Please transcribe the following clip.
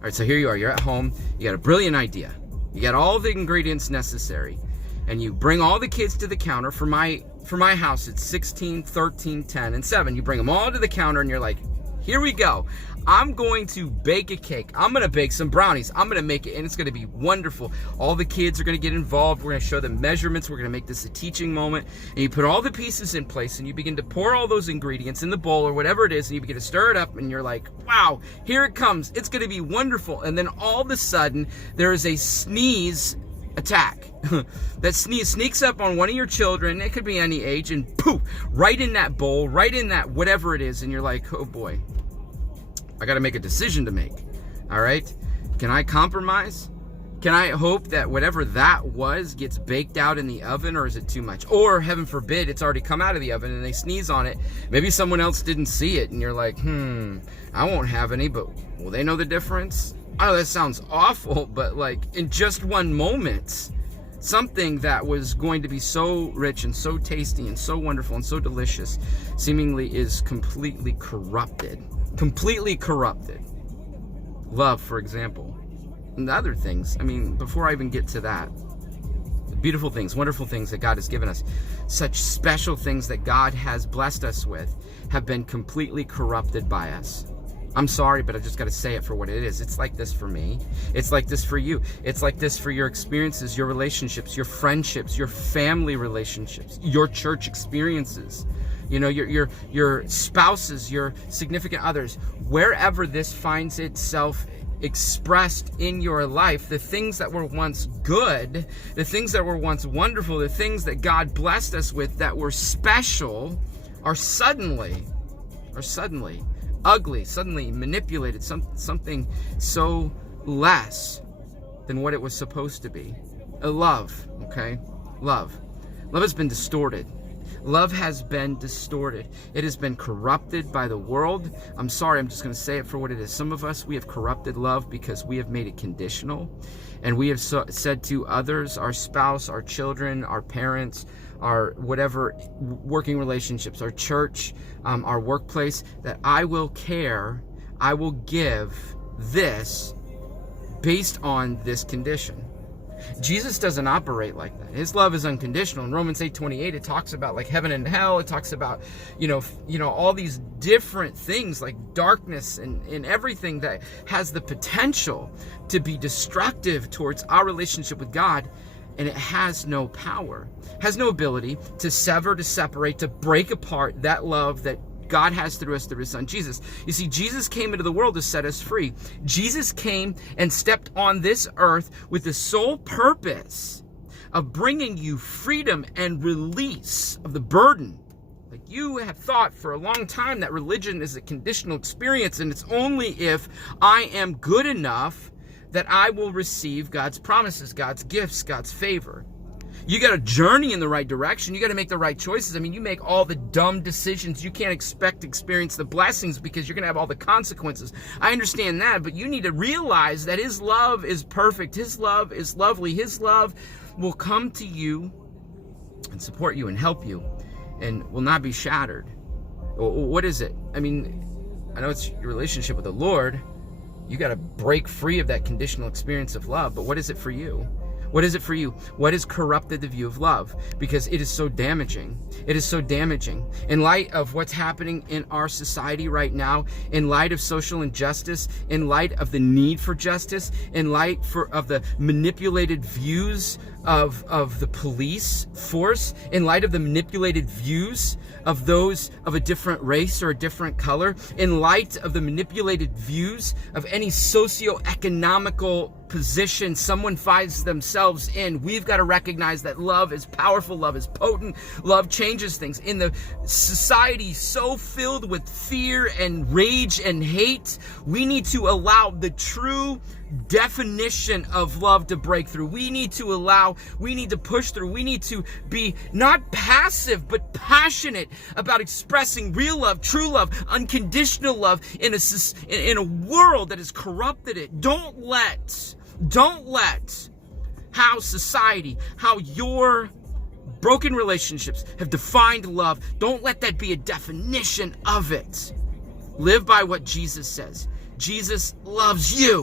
All right, so here you are. You're at home. You got a brilliant idea. You got all the ingredients necessary. And you bring all the kids to the counter. For my house, it's 16, 13, 10, and 7. You bring them all to the counter and you're like, here we go. I'm going to bake a cake. I'm going to bake some brownies. I'm going to make it, and it's going to be wonderful. All the kids are going to get involved. We're going to show them measurements. We're going to make this a teaching moment. And you put all the pieces in place, and you begin to pour all those ingredients in the bowl or whatever it is, and you begin to stir it up, and you're like, wow, here it comes. It's going to be wonderful. And then all of a sudden, there is a sneeze attack. That sneeze sneaks up on one of your children. It could be any age, and poof, right in that bowl, right in that whatever it is, and you're like, oh boy, I got to make a decision to make. All right, can I compromise? Can I hope that whatever that was gets baked out in the oven, or is it too much? Or heaven forbid, it's already come out of the oven and they sneeze on it. Maybe someone else didn't see it, and you're like, I won't have any, but will they know the difference? I know that sounds awful, but like in just one moment, something that was going to be so rich and so tasty and so wonderful and so delicious seemingly is completely corrupted. Completely corrupted. Love, for example. And the other things, I mean, before I even get to that, the beautiful things, wonderful things that God has given us, such special things that God has blessed us with, have been completely corrupted by us. I'm sorry, but I just got to say it for what it is. It's like this for me. It's like this for you. It's like this for your experiences, your relationships, your friendships, your family relationships, your church experiences, you know, your spouses, your significant others. Wherever this finds itself expressed in your life, the things that were once good, the things that were once wonderful, the things that God blessed us with that were special are suddenly ugly, suddenly manipulated, something so less than what it was supposed to be. Love, okay? Love has been distorted. Love has been distorted. It has been corrupted by the world. I'm sorry, I'm just going to say it for what it is. Some of us, we have corrupted love because we have made it conditional. And we have said to others, our spouse, our children, our parents, our whatever working relationships, our church, our workplace, that I will care, I will give this based on this condition. Jesus doesn't operate like that. His love is unconditional. In Romans 8:28, it talks about like heaven and hell. It talks about, you know, all these different things like darkness and everything that has the potential to be destructive towards our relationship with God. And it has no power, has no ability to sever, to separate, to break apart that love that God has through us, through his son, Jesus. You see, Jesus came into the world to set us free. Jesus came and stepped on this earth with the sole purpose of bringing you freedom and release of the burden. Like you have thought for a long time that religion is a conditional experience, and it's only if I am good enough that I will receive God's promises, God's gifts, God's favor. You got to journey in the right direction. You got to make the right choices. I mean, you make all the dumb decisions. You can't expect to experience the blessings because you're going to have all the consequences. I understand that, but you need to realize that his love is perfect. His love is lovely. His love will come to you and support you and help you and will not be shattered. What is it? I mean, I know it's your relationship with the Lord. You got to break free of that conditional experience of love, but what is it for you? What is it for you? What has corrupted the view of love? Because it is so damaging. It is so damaging. In light of what's happening in our society right now, in light of social injustice, in light of the need for justice, in light of the manipulated views of the police force, in light of the manipulated views of those of a different race or a different color, in light of the manipulated views of any socioeconomical position someone finds themselves in, we've got to recognize that love is powerful, love is potent, love changes things. In the society so filled with fear and rage and hate, we need to allow the true definition of love to break through. We need to push through. We need to be not passive, but passionate about expressing real love, true love, unconditional love in a world that has corrupted it. Don't let how society, how your broken relationships have defined love, don't let that be a definition of it. Live by what Jesus says. Jesus loves you.